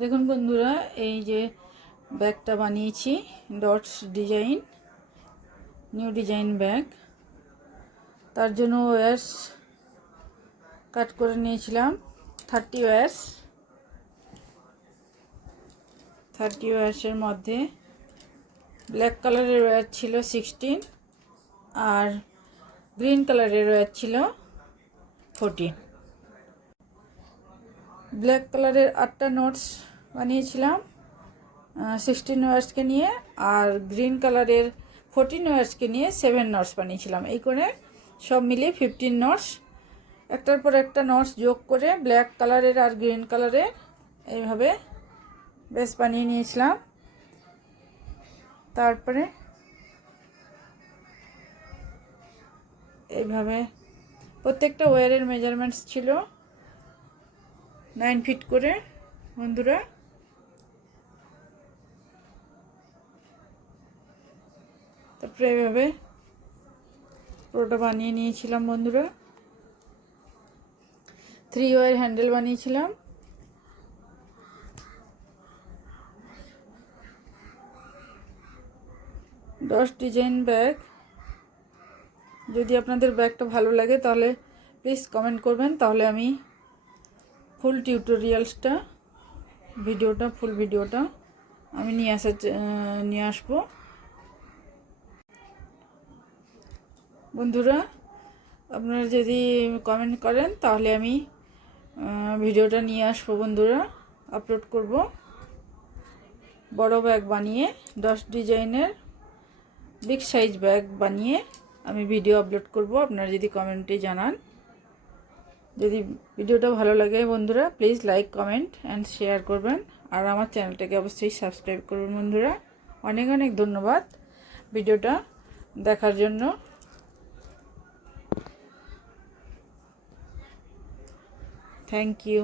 দেখুন বন্ধুরা, এই যে ব্যাগটা বানিয়েছি dots design, new design bag. তার জন্য ওয়্যার্স কাট করে নিয়েছিলাম 30 ওয়্যার্স। 30 ওয়্যার্সের মধ্যে ব্ল্যাক কালারের ওয়্যার ছিল 16 আর গ্রিন কালারের ওয়্যার ছিল 14। ব্ল্যাক কালারের 8টা নোটস বানিয়েছিলাম 16 ওয়্যার্সকে নিয়ে, আর গ্রিন কালারের 14 ওয়্যার্সকে নিয়ে 7 নটস বানিয়েছিলাম। এই করে সব মিলিয়ে 15 নটস, একটার পর একটা নটস যোগ করে ব্ল্যাক কালারের আর গ্রিন কালারের এইভাবে বেস বানিয়ে নিয়েছিলাম। তারপরে এইভাবে প্রত্যেকটা ওয়্যারের মেজারমেন্টস ছিল 9 ফিট করে বন্ধুরা। তারপরে এইভাবে পুরোটা বানিয়ে নিয়েছিলাম বন্ধুরা। 3 ওয়্যার হ্যান্ডেল বানিয়েছিলাম। Dots design bag. যদি আপনাদের ব্যাগটা ভালো লাগে তাহলে প্লিজ কমেন্ট করবেন, তাহলে আমি ফুল টিউটোরিয়ালসটা ফুল ভিডিওটা আমি নিয়ে আসবো বন্ধুরা। আপনারা যদি কমেন্ট করেন তাহলে আমি ভিডিওটা নিয়ে আসবো বন্ধুরা, আপলোড করব। বড় ব্যাগ বানিয়ে ডটস ডিজাইনের বিগ সাইজ ব্যাগ বানিয়ে আমি ভিডিও আপলোড করব। আপনারা যদি কমেন্টে জানান, যদি ভিডিওটা ভালো লাগে বন্ধুরা please like, comment and share করবেন, আর আমার চ্যানেলটাকে অবশ্যই সাবস্ক্রাইব করবেন বন্ধুরা। অনেক অনেক ধন্যবাদ ভিডিওটা দেখার জন্য। Thank you.